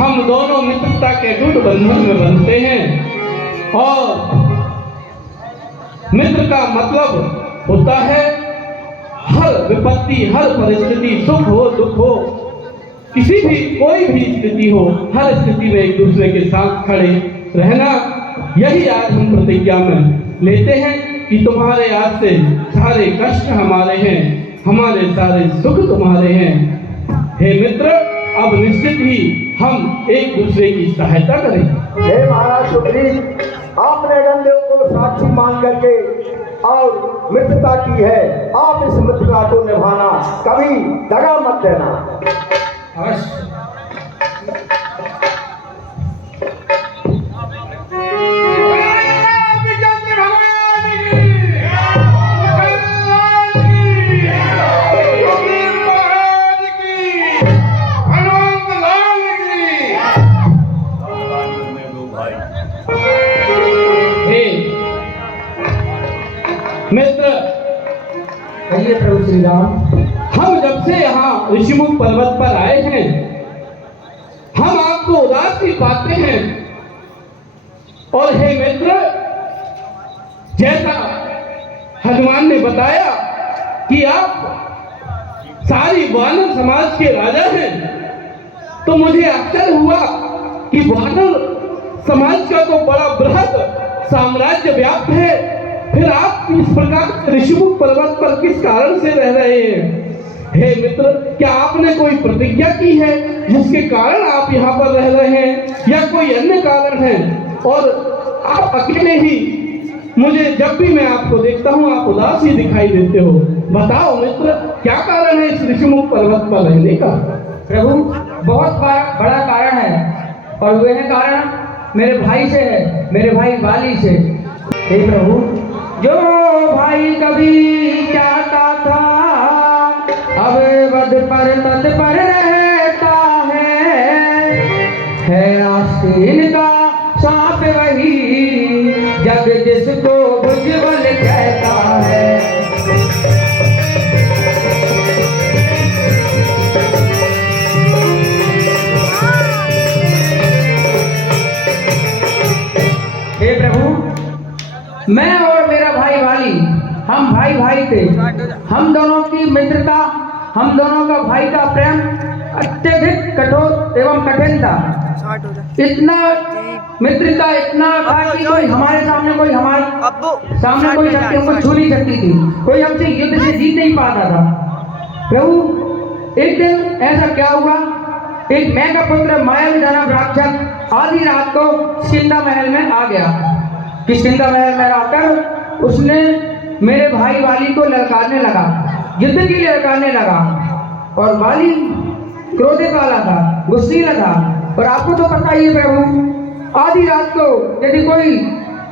हम दोनों मित्रता के गुट बंधन में बंधते हैं और मित्र का मतलब होता है हर विपत्ति, हर परिस्थिति, सुख हो दुख हो, किसी भी कोई भी स्थिति हो, हर स्थिति में एक दूसरे के साथ खड़े रहना। यही आज हम प्रतिज्ञा में लेते हैं कि तुम्हारे आज से सारे कष्ट हमारे हैं, हमारे सारे सुख तुम्हारे हैं। हे मित्र, अब निश्चित ही हम एक दूसरे की सहायता करेंगे। हे महाराज सुग्रीव, आपने गणदेव को साक्षी मान करके और मित्रता की है, आप इस मित्रता को निभाना, कभी दगा मत देना। मित्र, कहिए प्रभु श्री राम। हम जब से यहाँ ऋषिमुख पर्वत पर आए हैं, हम आपको उदास ही पाते हैं। और हे मित्र, जैसा हनुमान ने बताया कि आप सारी वानर समाज के राजा हैं, तो मुझे आश्चर्य हुआ कि वानर समाज का तो बड़ा बृहद साम्राज्य व्याप्त है, फिर आप इस प्रकार ऋषिमुख पर्वत पर किस कारण से रह रहे हैं? हे मित्र, क्या आपने कोई प्रतिज्ञा की है जिसके कारण आप यहाँ पर रह रहे हैं, या कोई अन्य कारण है? और आप अकेले ही, मुझे जब भी मैं आपको देखता हूँ आप उदास ही दिखाई देते हो। बताओ मित्र, क्या कारण है इस ऋषिमुख पर्वत पर रहने का? प्रभु, बहुत बड़ा कारण है, और वह कारण मेरे भाई से है, मेरे भाई वाली से। हे प्रभु, जो भाई कभी चाहता था, अब वध पर तत्पर रहता है आस्तीन का सांप वही, जग जिसको भुजबल कहता है। हे प्रभु, मैं और मेरा भाई वाली, हम भाई भाई थे। हम दोनों की मित्रता, हम दोनों का भाई का प्रेम अत्यधिक कठोर एवं कठिन था। इतना मित्रता इतना था कि कोई हमारे सामने कोई शक्ति हमको छू नहीं सकती थी, कोई हमसे युद्ध से जीत नहीं पाता था। प्रभु, एक दिन ऐसा क्या हुआ, एक मैं का पुत्र मायावी दानव राक्षस आधी रात को किष्किंधा महल में आ गया। किष्किंधा महल में आकर उसने मेरे भाई वाली को ललकारने लगा, युद्ध के लिए ललकारने लगा, और वाली क्रोधित वाला था, गुस्सीला था। और आपको तो पता ही है प्रभु, आधी रात को यदि कोई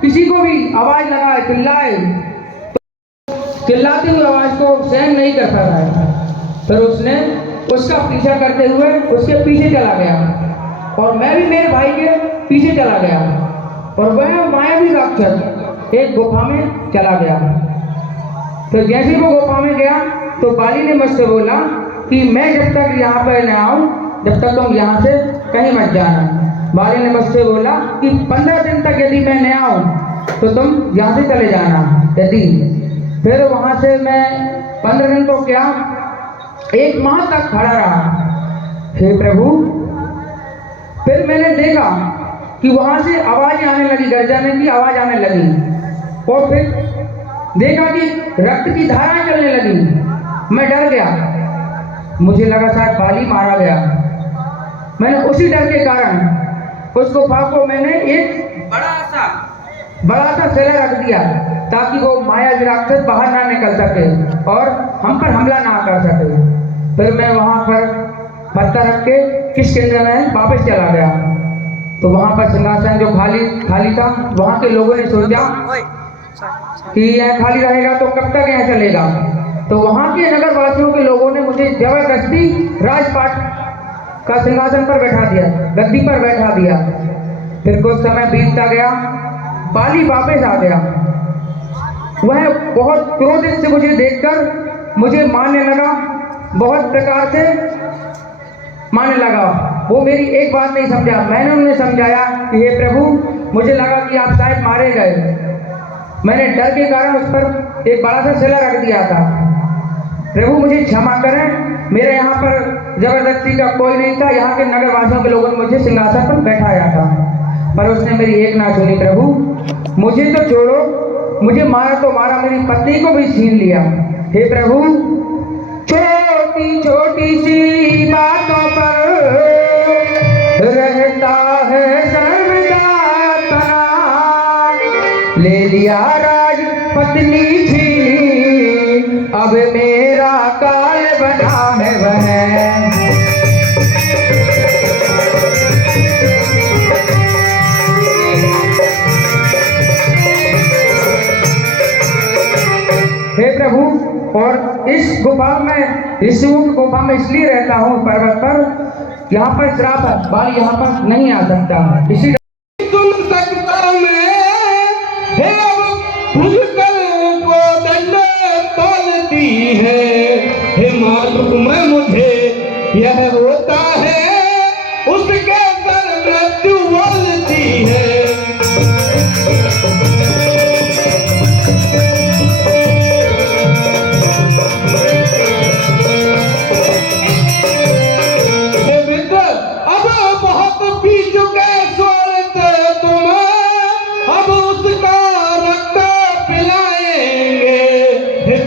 किसी को भी आवाज लगाए, चिल्लाए, तो चिल्लाती हुई आवाज को सहन नहीं कर पा रहा है। फिर उसने उसका पीछा करते हुए उसके पीछे चला गया, और मैं भी मेरे भाई के पीछे चला गया, और वह मायावी राक्षस एक गुफा में चला गया। तो जैसे वो गुफा में गया तो बाली ने मुझसे बोला कि मैं जब तक यहाँ पर न आऊँ, जब तक तुम यहाँ से कहीं मत जाना। बाली ने मुझसे बोला कि 15 दिन तक यदि मैं न आऊँ तो तुम यहाँ से चले जाना। यदि फिर वहाँ से मैं 15 दिन तो क्या, 1 माह तक खड़ा रहा। हे प्रभु, फिर मैंने देखा कि वहाँ से आवाज आने लगी, गर्जने की आवाज आने लगी, और फिर देखा कि रक्त की धाराएं चलने लगी। मैं डर गया, मुझे लगा शायद बाली मारा गया। मैंने उसी डर के कारण उस गुफा को मैंने एक बड़ा सा सेला रख दिया, ताकि वो मायावी राक्षस बाहर ना निकल सके और हम पर हमला ना कर सके। फिर मैं वहाँ पर पत्थर रख के किष्किंधा में वापस चला गया। तो वहाँ पर सिंहासन जो खाली था, वहाँ के लोगों ने सोचा कि यह खाली रहेगा तो कब तक यह चलेगा। तो वहाँ के नगर वासियों के लोगों ने मुझे जबरदस्ती राजपाट का सिंहासन पर बैठा दिया, गद्दी पर बैठा दिया। फिर कुछ समय बीतता गया, बाली वापस आ गया। वह बहुत क्रोधित से मुझे देखकर मुझे मारने लगा, बहुत प्रकार से मारने लगा। वो मेरी एक बात नहीं समझा। मैंने उन्हें समझाया कि हे प्रभु, मुझे लगा कि आप शायद मारे गए। मैंने डर के कारण उस पर एक बड़ा सा सिला रख दिया था। प्रभु मुझे क्षमा करें, मेरे यहाँ पर जबरदस्ती का कोई नहीं था। यहाँ के नगर वासियों के लोगों ने मुझे सिंहासन पर बैठाया था, पर उसने मेरी एक ना सुनी। प्रभु मुझे तो छोड़ो, मुझे मारा तो मारा, मेरी पत्नी को भी छीन लिया। हे प्रभु, छोटी छोटी सी बातों पर रहता है सर्वदा तना। ले लिया राज पत्नी छीनी, अब मेरा काल बना है वह। हे प्रभु, और इस गुफा में, ऋषियों की गुफा में इसलिए रहता हूँ पर्वत पर, यहाँ पर श्राप है, बाल यहाँ पर नहीं आ सकता। इसी सुन सकता मैं है अब भूलकर को दंड तोलती है। हे मालूम है मुझे यह होता है, उसके सर मृत्यु बोलती है।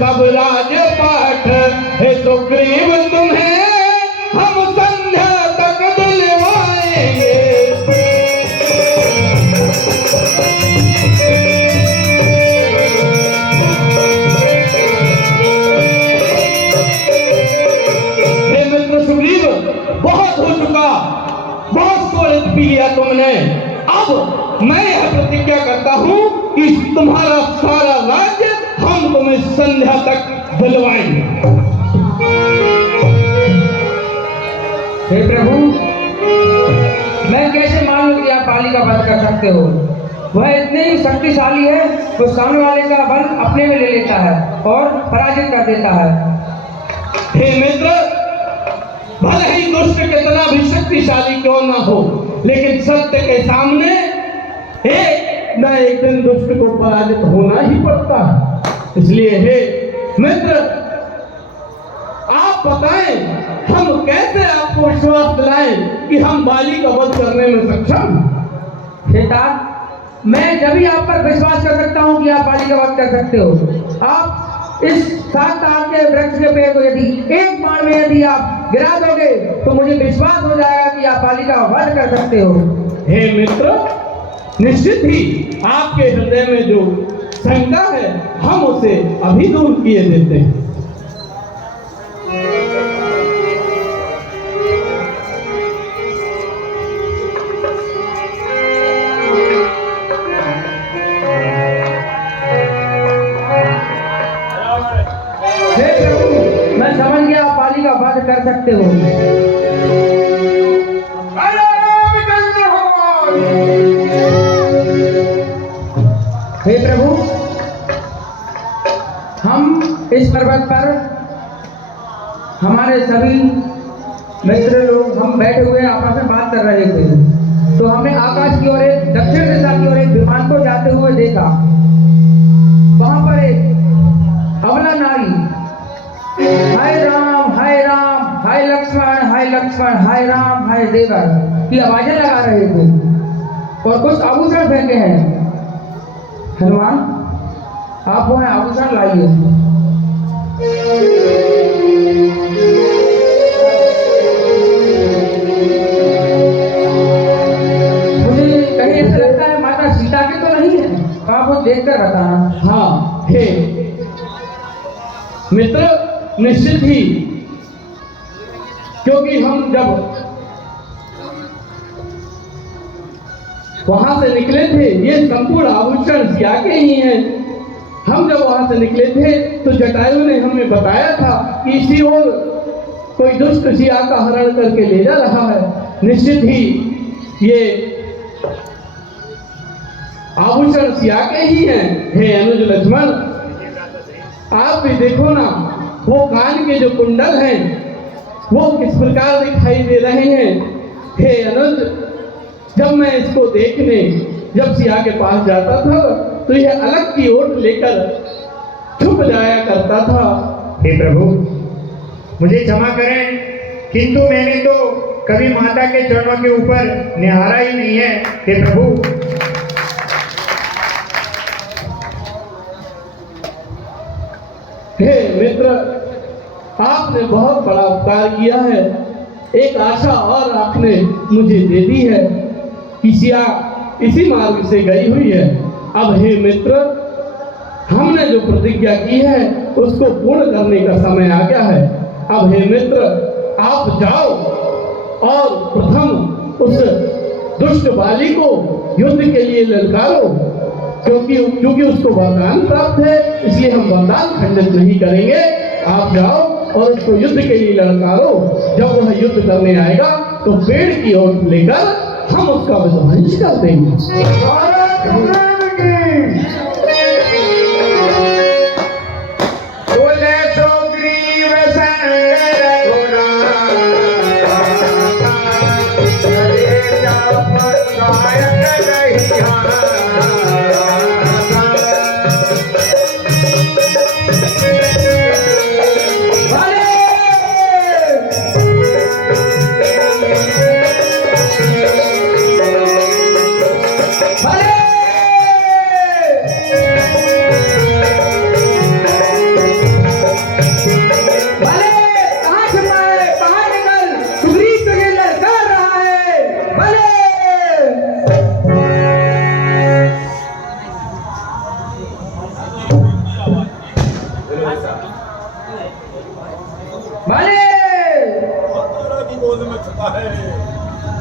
सब राजपाट है सुग्रीव तुम्हें हम संध्या तक दिलवाएंगे। हे मित्र सुग्रीव, बहुत हो चुका, बहुत सोच पी लिया तुमने। अब मैं यह प्रतिज्ञा करता हूँ कि तुम्हारा सारा राज्य हम तुम्हें संध्या तक दिलवाएंगे। हे प्रभु, मैं कैसे मानूं कि आप बाली का वध कर सकते हो? वह इतने ही शक्तिशाली है, वो सामने वाले का बल अपने में ले लेता है और पराजित कर देता है। हे मित्र, भले ही दुष्ट कितना भी शक्तिशाली क्यों ना हो, लेकिन सत्य के सामने एक न एक दिन दुष्ट को पराजित होना ही पड़ता है। इसलिए हे मित्र, आप बताएं, हम कैसे आपको विश्वास दिलाएं कि हम बाली का वध करने में सक्षम? पिता, मैं जब भी आप पर विश्वास कर सकता हूँ कि आप बाली का वध कर सकते हो। आप इस 7 ताड़ के वृक्ष के पेड़ को यदि एक बाण में यदि आप गिरा दोगे तो मुझे विश्वास हो जाएगा कि आप बाली का वध कर सकते हो। हे मित्र, निश्चित ही आपके हृदय में जो शंका है हम उसे अभी दूर किए देते हैं। हे प्रभु, मैं समझ गया आप बाली का वध कर सकते हो। हे प्रभु, हम इस पर्वत पर हमारे सभी मित्र लोग हम बैठे हुए आपस में बात कर रहे थे, तो हमने आकाश की ओर एक दक्षिण दिशा की ओर एक विमान को जाते हुए देखा। वहां पर एक अबला नारी हाय राम हाय राम हाय लक्ष्मण हाय लक्ष्मण हाय राम हाय देवर की आवाजें लगा रहे थे और कुछ आभूषण फेंके हैं। हनुमान, आप वो है आभूषण लाइए। मुझे कहीं ऐसा लगता है माता सीता की तो नहीं है, आप वो देख कर बताना। हाँ हे मित्र, निश्चित ही, क्योंकि हम जब वहां से निकले थे, ये संपूर्ण आभूषण सिया के ही हैं। हम जब वहां से निकले थे तो जटायु ने हमें बताया था कि इसी ओर कोई दुष्ट सिया का हरण करके ले जा रहा है। निश्चित ही ये आभूषण सिया के ही हैं। हे अनुज लक्ष्मण, आप भी देखो ना, वो कान के जो कुंडल हैं वो किस प्रकार दिखाई दे रहे हैं। हे अनुज, जब मैं इसको देखने जब सिया के पास जाता था तो यह अलग की ओट लेकर छुप जाया करता था। हे प्रभु, मुझे क्षमा करें, किंतु मैंने तो कभी माता के चरणों के ऊपर निहारा ही नहीं है। हे प्रभु, हे मित्र, आपने बहुत बड़ा उपकार किया है। एक आशा और आपने मुझे दे दी है कि सिया इसी मार्ग से गई हुई है। अब हे मित्र, हमने जो प्रतिज्ञा की है उसको पूर्ण करने का समय आ गया है। अब हे मित्र, आप जाओ और प्रथम उस दुष्ट बाली को युद्ध के लिए ललकारो, क्योंकि उसको वरदान प्राप्त है, इसलिए हम वरदान खंडित नहीं करेंगे। आप जाओ और उसको युद्ध के लिए ललकारो। जब वह युद्ध करने आएगा तो पेड़ की ओर लेकर हम उसका विध्वंस कर देंगे।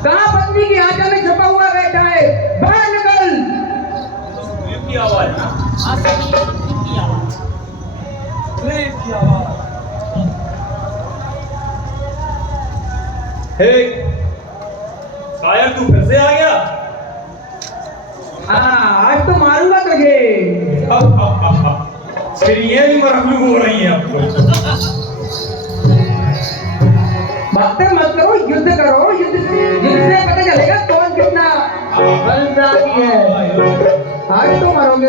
कहाँ पत्नी की आंचल में छुपा हुआ बैठा है? बाहर निकल। हे शायर, तू फिर से आ गया? हाँ, आज तो मारूंगा तुझे। चिड़िया भी मरहू हो रही हैं आपको। बातें मत करो, युद्ध करो। युद्ध से पता चलेगा कौन कितना बलशाली है। आज तो मरोगे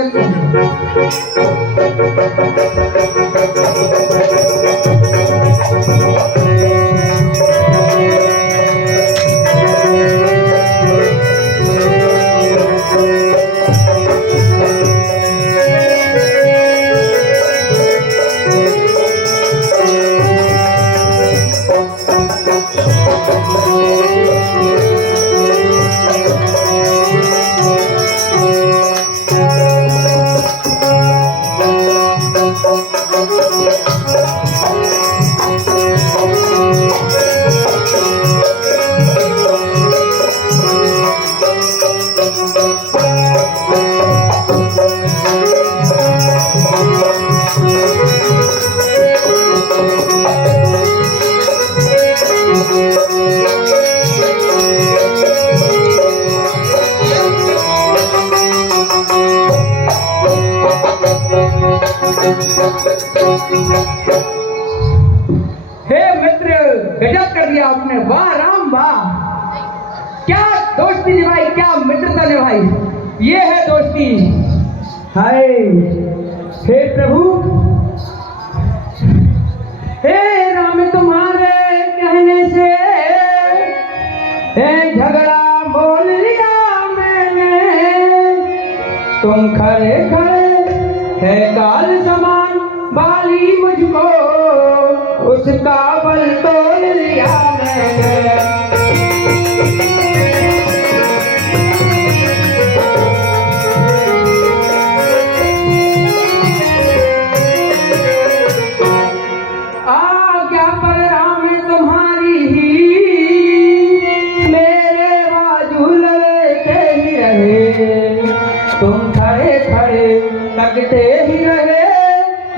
हे मित्र, गजब कर दिया आपने। वाह राम वाह, क्या दोस्ती निभाई, क्या मित्रता निभाई। ये है दोस्ती। हाय हे प्रभु, हे राम, तुम्हारे कहने से हे झगड़ा बोल लिया मैंने। तुम खड़े खड़े है काल समान, बाली मुझको उसका बल तोड़ लिया मैंने। आज्ञा पर राम तुम्हारी ही, मेरे बाजू लड़ते ही रहे। तुम खड़े खड़े लगते ही रहे,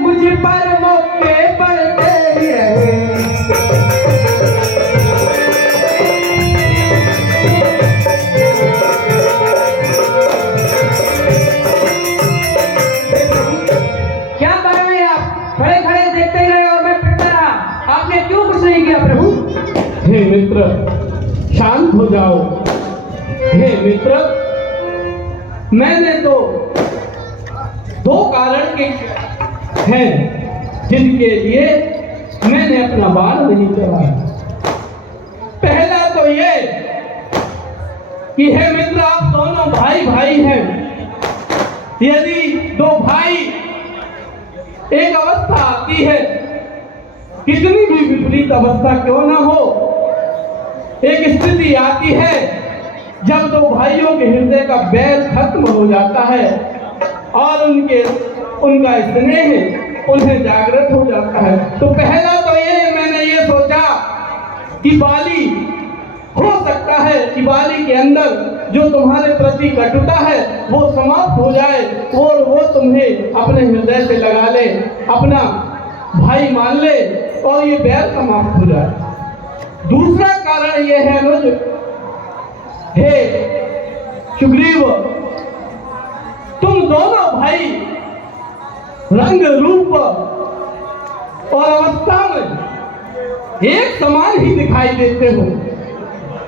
मुझ पर मौके पड़ते ही रहे। क्या कर रहे हैं आप? खड़े खड़े देखते ही रहे और मैं पिटता रहा। आपने क्यों कुछ नहीं किया प्रभु? हे मित्र, शांत हो जाओ। हे मित्र, मैंने तो दो कारण के हैं जिनके लिए मैंने अपना बाण नहीं चलाया। पहला तो ये कि हे मित्र, आप दोनों भाई भाई हैं। यदि दो भाई एक अवस्था आती है, कितनी भी विपरीत अवस्था क्यों ना हो, एक स्थिति आती है जब दो भाइयों के हृदय का बैर खत्म हो जाता है और उनका स्नेह उन्हें जागृत हो जाता है। तो पहला तो ये मैंने ये सोचा कि बाली हो सकता है कि बाली के अंदर जो तुम्हारे प्रति कटुता है वो समाप्त हो जाए और वो तुम्हें अपने हृदय से लगा ले, अपना भाई मान ले और ये बैर समाप्त हो जाए। दूसरा कारण ये है अनुज, हे सुग्रीव, तुम दोनों भाई रंग रूप और अवस्था में एक समान ही दिखाई देते हो।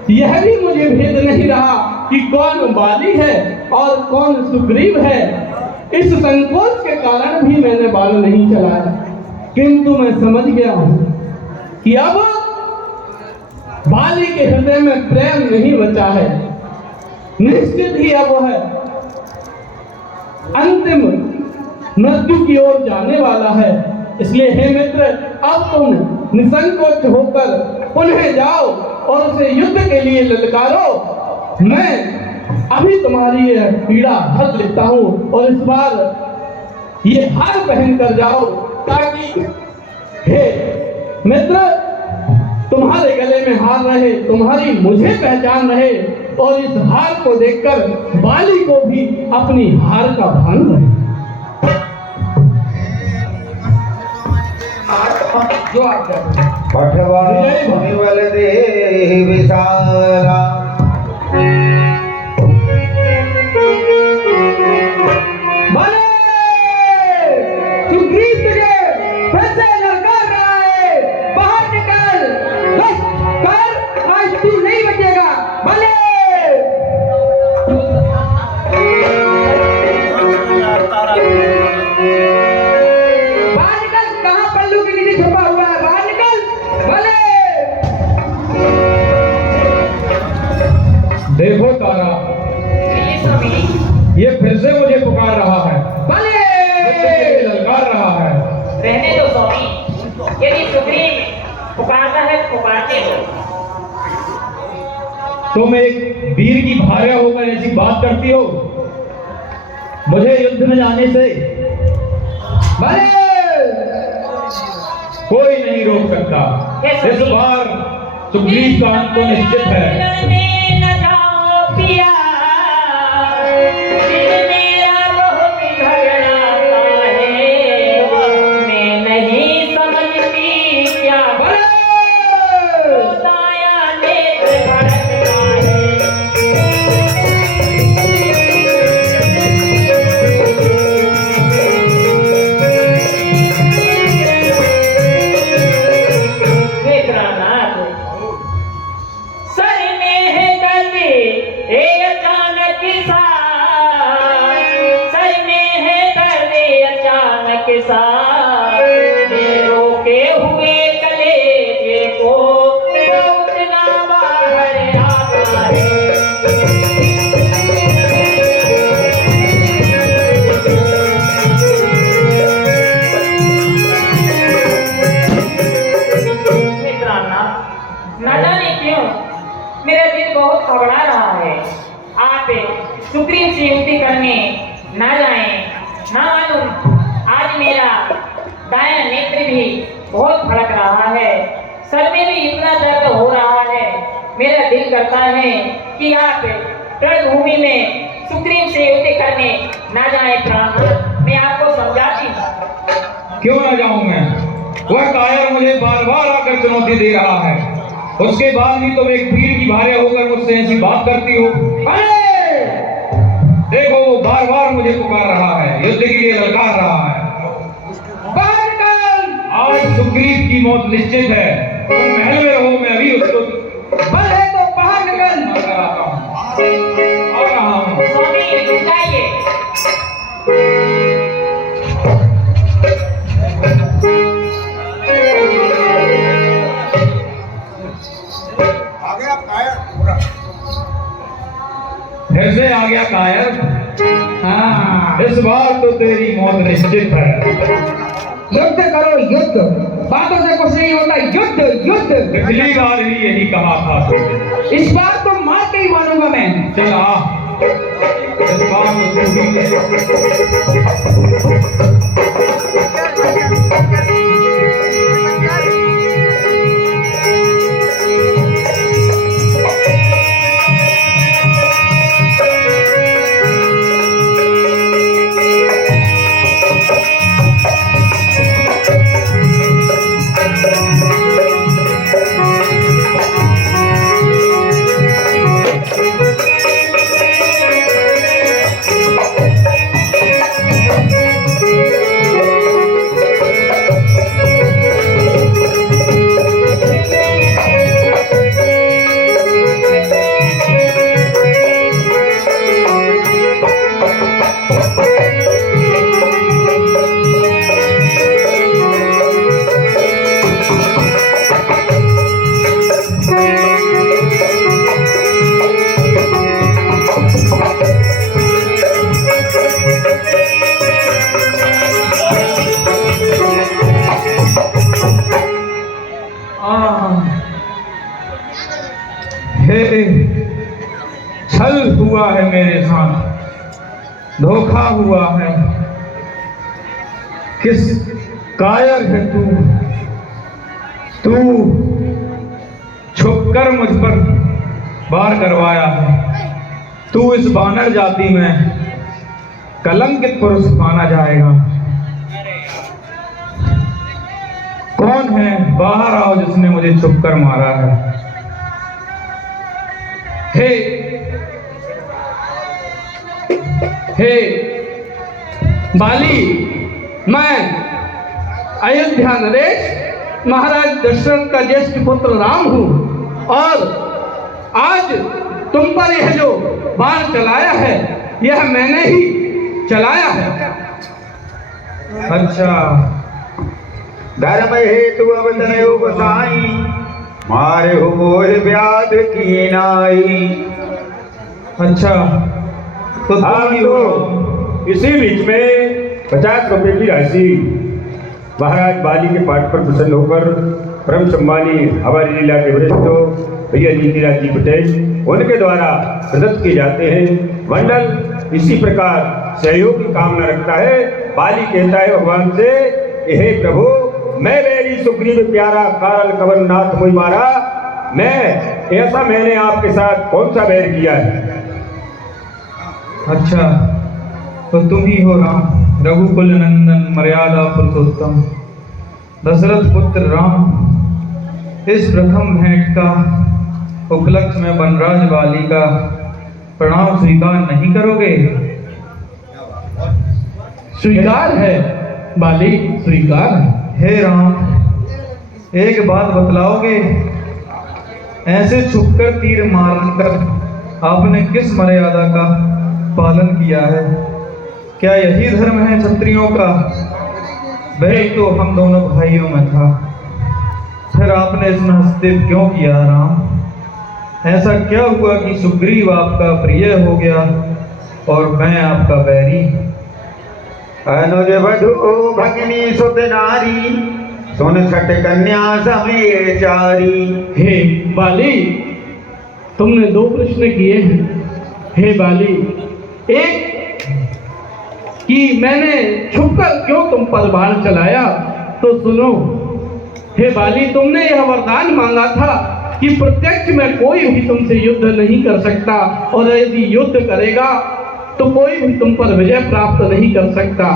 यह भी मुझे भेद नहीं रहा कि कौन बाली है और कौन सुग्रीव है। इस संकोच के कारण भी मैंने बाण नहीं चलाया, किंतु मैं समझ गया हूं कि अब बाली के हृदय में प्रेम नहीं बचा है। निश्चित ही अब वह अंतिम मृत्यु की ओर जाने वाला है। इसलिए हे मित्र, अब तुम निसंकोच होकर पुनः जाओ और उसे युद्ध के लिए ललकारो। मैं अभी तुम्हारी यह पीड़ा हर लेता हूं और इस बार ये हार पहन कर जाओ, ताकि हे मित्र, तुम्हारे गले में हार रहे, तुम्हारी मुझे पहचान रहे और इस हार को देखकर बाली को भी अपनी हार का भान रहे। जो आप पठवा मुनिवल देह विशाला देखो तारा, ये फिर से मुझे पुकार रहा है, ललकार रहा है। रहने दो स्वामी, यदि सुग्रीव पुकारता है पुकारते हो। तुम एक वीर की भार्या होकर ऐसी बात करती हो। मुझे युद्ध में जाने से कोई नहीं रोक सकता। इस बार सुग्रीव का अंत तो निश्चित है। सुग्रीव से युक्ति करने ना जाएं, ना मालूम आज मेरा दायां नेत्र भी बहुत भड़क रहा है, सर में भी इतना दर्द हो रहा है। मेरा दिल करता है कि आप रणभूमि में सुग्रीव से युक्ति करने ना जाएं। प्राण, मैं आपको समझाती हूँ। क्यों ना जाऊं मैं? वह कायर मुझे बार बार आकर चुनौती दे रहा है, उसके बाद भी तुम एक वीर की भार्या होकर मुझसे ऐसी बात करती हो। देखो, वो बार बार मुझे पुकार रहा है, युद्ध के लिए ललकार रहा है। आज सुग्रीव की मौत निश्चित है। तुम महल में रहो, मैं अभी उसको बल है तो बाहर निकल। फिर से आ गया कायर। हाँ, इस बार तो तेरी मौत निश्चित है। युद्ध करो युद्ध, बातों से कुछ नहीं होता, युद्ध युद्ध। पिछली बार भी यही कहा था तुमने। इस बार तो मार के ही मारूंगा मैं। चल आ, इस बार तो तू ही छल हुआ है मेरे साथ, धोखा हुआ है। किस कायर है तू? तू छुपकर मुझ पर वार करवाया है। तू इस वानर जाति में कलंकित पुरुष माना जाएगा। कौन है? बाहर आओ जिसने मुझे छुपकर मारा है। हे बाली, मैं अयोध्या नरेश महाराज दशरथ का ज्येष्ठ पुत्र राम हूं और आज तुम पर यह जो बाण चलाया है यह मैंने ही चलाया है। अच्छा, धर्म हेतु अवतनयो गोसाई, मारे हो मोह व्याध की नाई। अच्छा, तो हाँ, तुम ही हो। तो इसी बीच में 50 रुपए की राशि महाराज बाली के पाठ पर प्रसन्न होकर परम सम्मानी हमारी लीला के वरिष्ठ भैया नीतिराज जी पटेल उनके द्वारा प्रदत्त किए जाते हैं। मंडल इसी प्रकार सहयोग की कामना रखता है। बाली कहता है भगवान से, हे प्रभु, मैं मेरी सुग्रीव प्यारा काल कवन नाथ मुझ मारा, मैंने आपके साथ कौन सा बैर किया है? अच्छा, तो तुम ही हो राम, रघुकुल नंदन मर्यादा पुरुषोत्तम दशरथ पुत्र राम। इस प्रथम भेंट का उपलक्ष्य में वनराज बाली का प्रणाम स्वीकार नहीं करोगे? स्वीकार है बाली, स्वीकार है। हे राम, एक बात बतलाओगे? ऐसे छुपकर तीर मारकर आपने किस मर्यादा का पालन किया है? क्या यही धर्म है क्षत्रियों का? वह तो हम दोनों भाइयों में था, फिर आपने इसमें हस्तक्षेप क्यों किया राम? ऐसा क्या हुआ कि सुग्रीव आपका प्रिय हो गया और मैं आपका बैरी? अनुज वधु भगिनी सुत नारी, सुन छठ कन्या समेत चारी। हे बाली, तुमने 2 प्रश्न किए हैं। हे बाली, एक कि मैंने छुपकर क्यों तुम पर बाण चलाया, तो सुनो। हे बाली, तुमने यह वरदान मांगा था कि प्रत्यक्ष में कोई भी तुमसे युद्ध नहीं कर सकता और यदि युद्ध करेगा तो कोई भी तुम पर विजय प्राप्त नहीं कर सकता।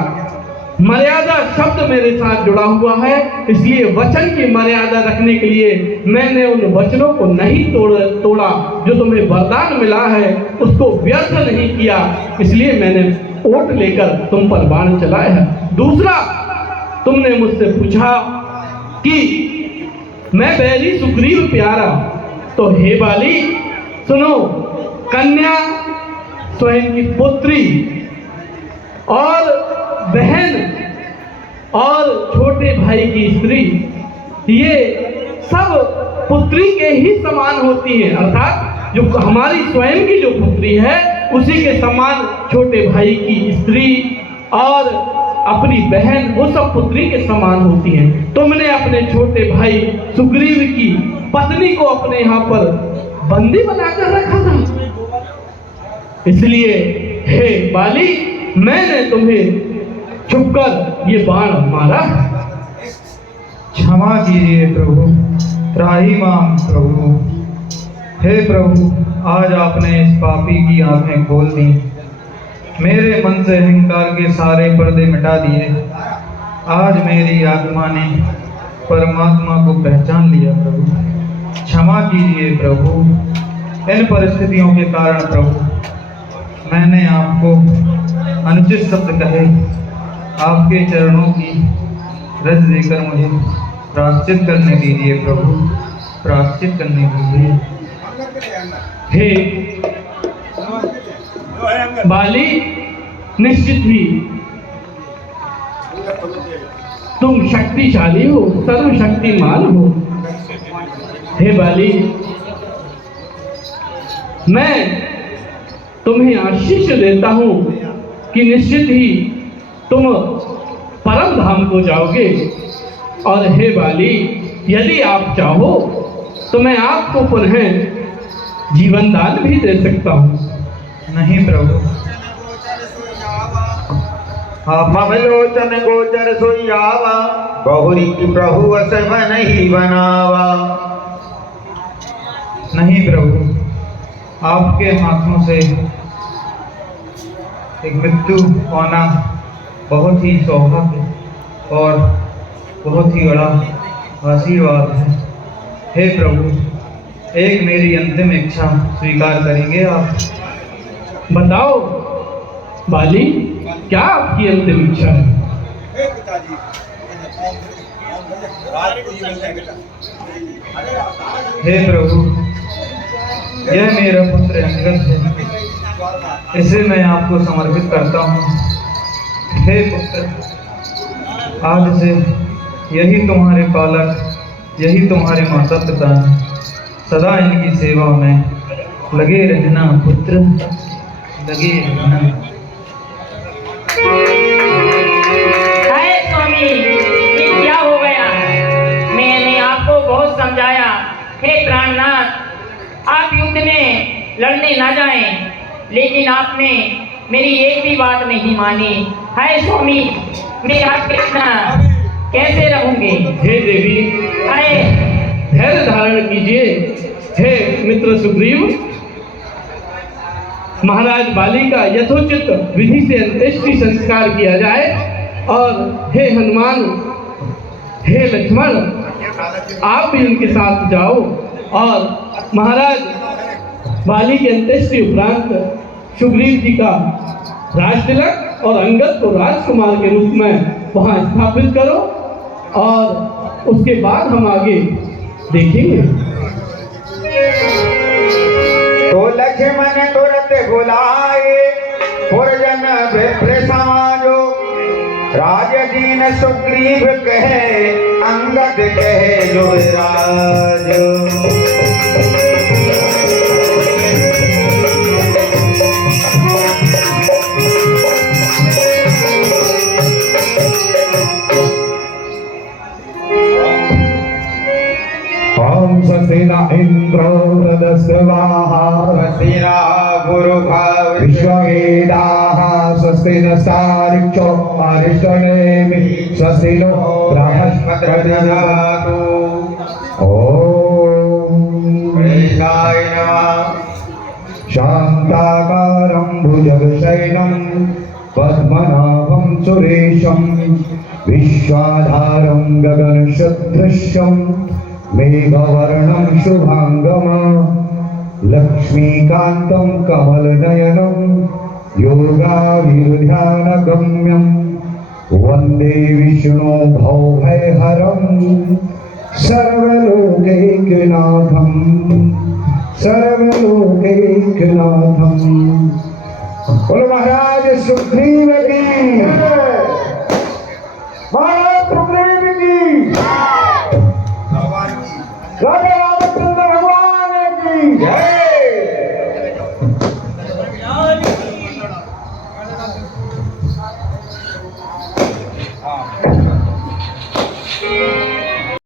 मर्यादा शब्द मेरे साथ जुड़ा हुआ है, इसलिए वचन की मर्यादा रखने के लिए मैंने उन वचनों को नहीं तोड़ा। जो तुम्हें वरदान मिला है उसको व्यर्थ नहीं किया, इसलिए मैंने ओट लेकर तुम पर बाण चलाया है। दूसरा, तुमने मुझसे पूछा कि मैं बैरी सुग्रीव प्यारा, तो हे बाली सुनो, कन्या स्वयं की पुत्री और बहन और छोटे भाई की स्त्री, ये सब पुत्री के ही समान होती हैं। अर्थात जो हमारी स्वयं की जो पुत्री है उसी के समान छोटे भाई की स्त्री और अपनी बहन वो सब पुत्री के समान होती हैं। तुमने अपने छोटे भाई सुग्रीव की पत्नी को अपने यहाँ पर बंदी बनाकर रखा था, इसलिए हे बाली मैंने तुम्हें छुपकर ये बाण मारा। क्षमा कीजिए प्रभु, त्राहिमाम प्रभु। हे प्रभु, आज आपने इस पापी की आंखें खोल दी, मेरे मन से अहंकार के सारे पर्दे मिटा दिए। आज मेरी आत्मा ने परमात्मा को पहचान लिया प्रभु। क्षमा कीजिए प्रभु, इन परिस्थितियों के कारण प्रभु मैंने आपको अनुचित शब्द कहे। आपके चरणों की रज देकर मुझे प्रायश्चित करने दीजिए प्रभु, प्रायश्चित करने दीजिए। हे बाली, निश्चित ही तुम शक्तिशाली हो, सर्वशक्तिमान हो। हे बाली, मैं तुम्हें आशीष देता हूं कि निश्चित ही तुम परम धाम को जाओगे। और हे बाली, यदि आप चाहो तो मैं आपको पुनः जीवन दान भी दे सकता हूँ। नहीं प्रभु, आप लोचन गोचर सोई आवा, बहुरी की प्रभु असव नहीं बनावा। नहीं प्रभु, आपके हाथों से एक मृत्यु पाना बहुत ही सौभाग्य और बहुत ही बड़ा आशीर्वाद है। हे प्रभु, एक मेरी अंतिम इच्छा स्वीकार करेंगे आप? बताओ बाली, क्या आपकी अंतिम इच्छा है? हे प्रभु, यह मेरा पुत्र अंगद है, इसे मैं आपको समर्पित करता हूँ। हे पुत्र, आज से यही तुम्हारे पालक, यही तुम्हारे माता पिता हैं। सदा इनकी सेवा में लगे रहना पुत्र, लगे रहना। हाय स्वामी, ये क्या हो गया? मैंने आपको बहुत समझाया। हे प्राणनाथ, आप युद्ध में लड़ने ना जाएं, लेकिन आपने मेरी एक भी बात नहीं मानी। हाय स्वामी, मैं आपके बिना कैसे रहूंगी? हे देवी, हाय, धैर्य धारण कीजिए। हे मित्र सुग्रीव, महाराज बाली का यथोचित विधि से अंत्येष्टि संस्कार किया जाए। और हे हनुमान, हे लक्ष्मण, आप भी उनके साथ जाओ और महाराज बाली के अंत्येष्टि उपरांत सुग्रीव जी का राज तिलक और अंगद को राजकुमार के रूप में वहां स्थापित करो, और उसके बाद हम आगे देखेंगे। तो लक्ष्मण तुरंत बुलाए, पुरजन विप्र समाजो, राजदीन सुग्रीव कहे, अंगद कहे युवराज। स्वस्तिना इंद्रो वृद्धस्वाहा, स्वस्तिना गुरुभाव विश्ववेदाः, स्वस्तिनस्तार्क्ष्यो अरिष्टनेमि, स्वस्तिनो बृहस्पतिर्दधातु। ओम वेदाय नमः। शान्ताकारं भुजगशयनं पद्मनाभं सुरेशं, विश्वाधारं गगनसदृशं, मेघवर्णं शुभांगम्, लक्ष्मीकान्तं कमलनयनं, योगाभिरुध्यानगम्यं, वन्दे विष्णु भवभयहरं, सर्वलोकैकनाथं, सर्वलोकैकनाथं। बोलो महाराज सुग्रीव की।